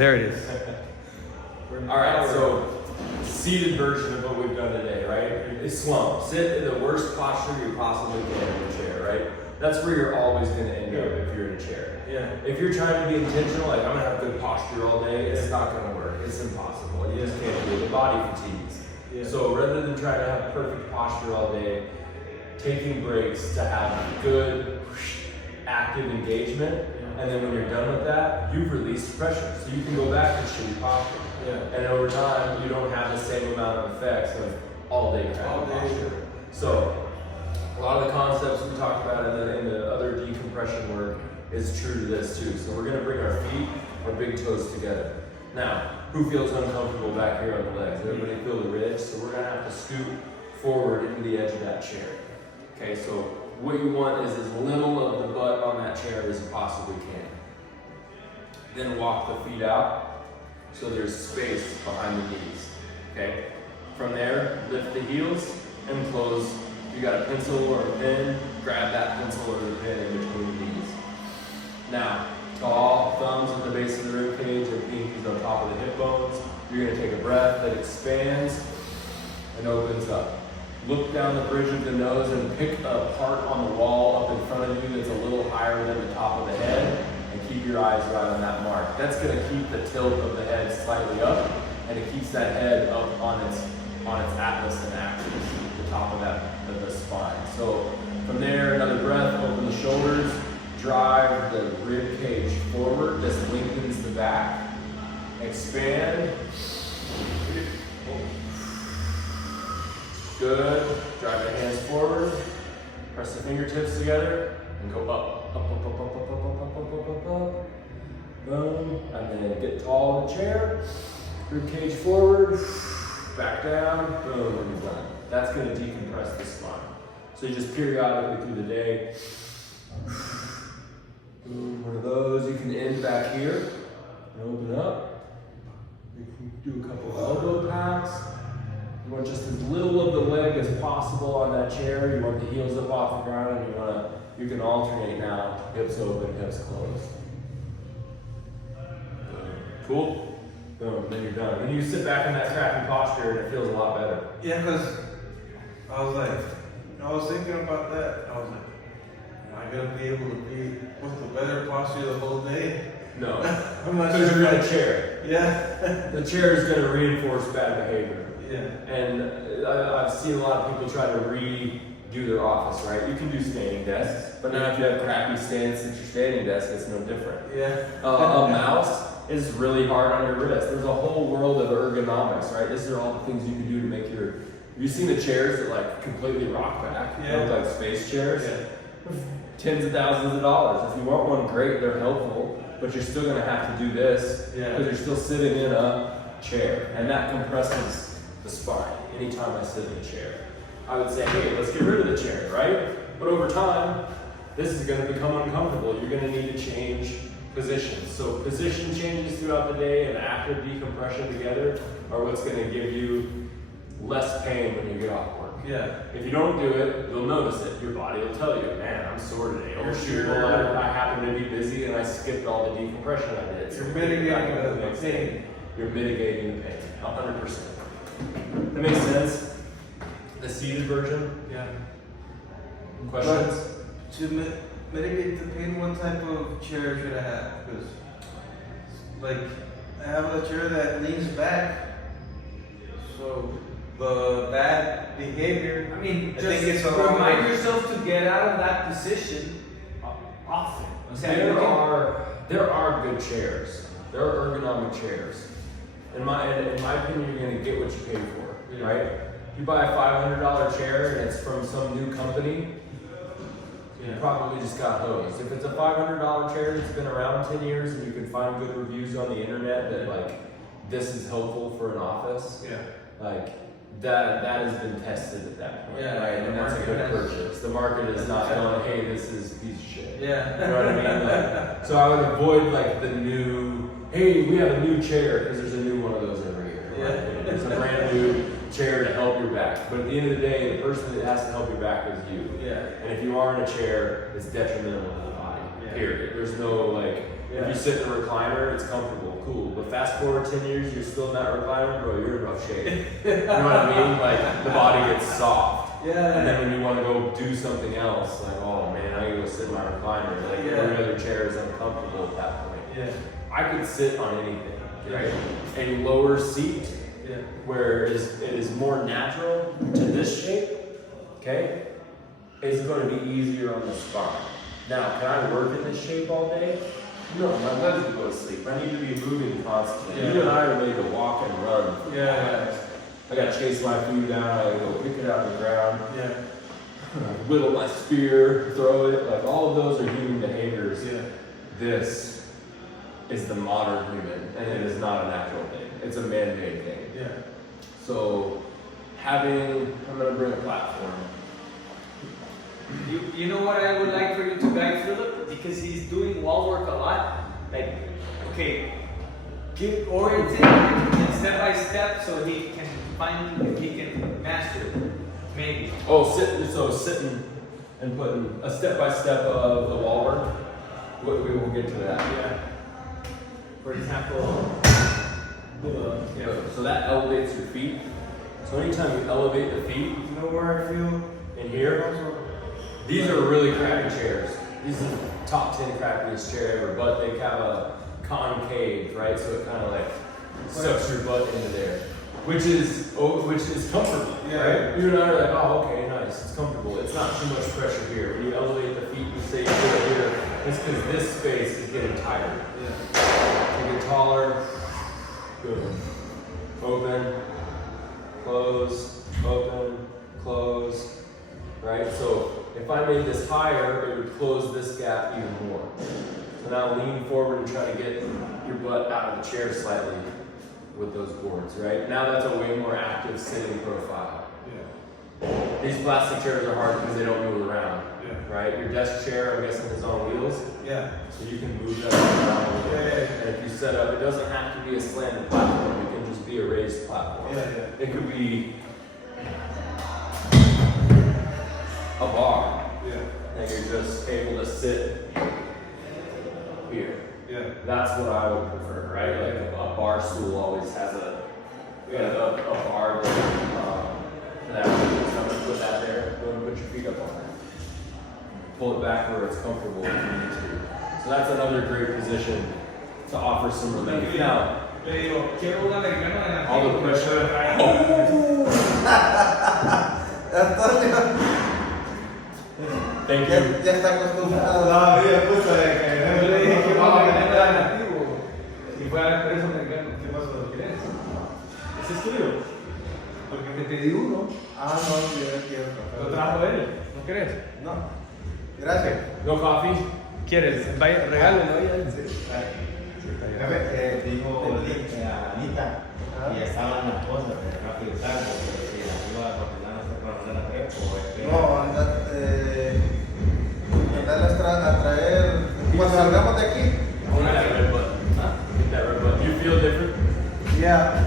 There it is. All right, so seated version of what we've done today, right? Is slump. Sit in the worst posture you possibly can in a chair, right? That's where you're always going to end up if you're in a chair. Yeah. If you're trying to be intentional, like I'm going to have good posture all day, it's not going to work. It's impossible. You just can't do it. The body fatigues. Yeah. So rather than trying to have perfect posture all day, taking breaks to have good, active engagement, and then when you're done with that, you've released pressure. So you can go back to shitty posture. Yeah. And over time, you don't have the same amount of effects of all day posture. So a lot of the concepts we talked about in the other decompression work is true to this too. So we're gonna bring our feet, our big toes together. Now, who feels uncomfortable back here on the legs? Everybody feel the ridge? So we're gonna have to scoot forward into the edge of that chair. Okay, so what you want is as little of the butt on that chair as you possibly can. Then walk the feet out so there's space behind the knees. Okay? From there, lift the heels and close. If you got a pencil or a pen, grab that pencil or the pen in between the knees. Now, tall thumbs at the base of the rib cage and pinkies on top of the hip bones. You're gonna take a breath that expands and opens up. Look down the bridge of the nose and pick a part on the wall up in front of you that's a little higher than the top of the head, and keep your eyes right on that mark. That's going to keep the tilt of the head slightly up, and it keeps that head up on its atlas and axis, the top of the spine. So from there, another breath, open the shoulders, drive the rib cage forward. This lengthens the back. Expand. Good. Drive the hands forward. Press the fingertips together and go up, up, up, up, up, up, up, up, up, up, up, up. Boom. And then get tall in the chair. Rib cage forward. Back down. Boom. And you're done. That's going to decompress the spine. So you just periodically through the day. Boom. One of those. You can end back here and open up. You can do a couple elbow packs. You want just as little of the leg as possible on that chair. You want the heels up off the ground, and you can alternate now. Hips open, hips closed. Cool? Boom, then you're done. Then you sit back in that crappy posture and it feels a lot better. Yeah, because I was thinking about that. I was like, am I going to be able to be with a better posture the whole day? No, I'm not because sure. you're in a chair. Yeah. The chair is going to reinforce bad behavior. Yeah. And I've seen a lot of people try to redo their office, right? You can do standing desks, but now if you have crappy stance at your standing desk, it's no different. Yeah. A mouse is really hard on your wrist. There's a whole world of ergonomics, right? These are all the things you can do to make your. Have you seen the chairs that like completely rock back? Yeah. Those like space chairs? Yeah. Tens of thousands of dollars. If you want one, great, they're helpful, but you're still gonna have to do this because you're still sitting in a chair, and that compresses the spine. Anytime I sit in a chair, I would say, hey, let's get rid of the chair, right? But over time, this is going to become uncomfortable. You're going to need to change positions. So position changes throughout the day and active decompression together are what's going to give you less pain when you get off work. Yeah. If you don't do it, you'll notice it. Your body will tell you, man, I'm sore today. Or shoot, well, I happen to be busy and I skipped all the decompression I did. So You're mitigating the next day. You're mitigating the pain, 100%. That makes sense? The seated version? Yeah. Questions? But to mitigate the pain, what type of chair should I have? Because, like, I have a chair that leans back, so the bad behavior. I mean, I just think it's a remind yourself to get out of that position often. There are good chairs. There are ergonomic chairs. In my opinion, you're going to get what you pay for, right? If you buy a $500 chair and it's from some new company, you probably just got hosed. If it's a $500 chair that's been around 10 years and you can find good reviews on the internet that like this is helpful for an office, like that has been tested at that point, right? And that's a good purchase. The market is not going, hey, this is a piece of shit. Yeah. You know what I mean? Like, so I would avoid like the new, hey, we have a new chair, because there's a new one of those every year. Right? There's a brand new chair to help your back. But at the end of the day, the person that has to help your back is you. Yeah. And if you are in a chair, it's detrimental to the body. Period. There's no like, If you sit in a recliner, it's comfortable, cool. But fast forward 10 years, you're still in that recliner, bro, you're in rough shape. You know what I mean? Like, the body gets soft. Yeah. And then when you want to go do something else, like, oh man, I gotta go sit in my recliner. Like, every other chair is uncomfortable at that point. Yeah. I could sit on anything, right? A lower seat, where it is more natural to this shape, okay, is going to be easier on the spine. Now, can I work in this shape all day? No, my legs will go to sleep. I need to be moving constantly. You and I are made to walk and run. I gotta chase my food down, I gotta go pick it out of the ground. Whittle my spear, throw it, like all of those are human behaviors. This is the modern human, and it is not a natural thing. It's a man-made thing. So, I'm gonna bring a platform. You know what I would like for you to guide Phillip? Because he's doing wall work a lot. Like, okay, get oriented and step by step so he can master it. Maybe. Oh, sitting and putting a step-by-step of the wall work. We will get to that. For example, so that elevates your feet. So anytime you elevate the feet, You know where I feel? in here, these are really crappy chairs. These are the top 10 crappiest chair ever, but they have a concave, right? So it kind of like sucks your butt into there, which is comfortable, right? You and I are like, oh, okay, nice, it's comfortable. It's not too much pressure here. When you elevate the feet, you stay here. It's because this space is getting tighter. Take it taller. Good. Open, close, open, close. Right? So if I made this higher, it would close this gap even more. So now lean forward and try to get your butt out of the chair slightly with those boards, right? Now that's a way more active sitting profile. These plastic chairs are hard because they don't move around. Right? Your desk chair, I'm guessing, is on wheels. So you can move that around. And if you set up, it doesn't have to be a slanted platform. It can just be a raised platform. It could be a bar. And you're just able to sit here. That's what I would prefer, right? Like a bar stool always has a bar that I'm gonna put that there. Go and put your feet up on that. Pull it back where it's comfortable if you need to. So that's another great position to offer some relief. Now, all the pressure. Thank you. Ya está acostumbrado. Yo le dije que vamos a tener el nativo. Si fuera por eso americano, ¿qué pasó? ¿Quieres? Ese es tuyo. Porque me pedí uno. Ah, no, yo quiero. Lo trajo él. ¿No querés? No. Gracias. No coffee? ¿Quieres? Vaya, regálalo ahí. Dijo Anita y estaban las cosas rápido tarde, porque la iba a ordenar a hacer para mandar a traer No, andar a traer. Cuando salgamos de aquí. Get that red button. You feel different? Yeah.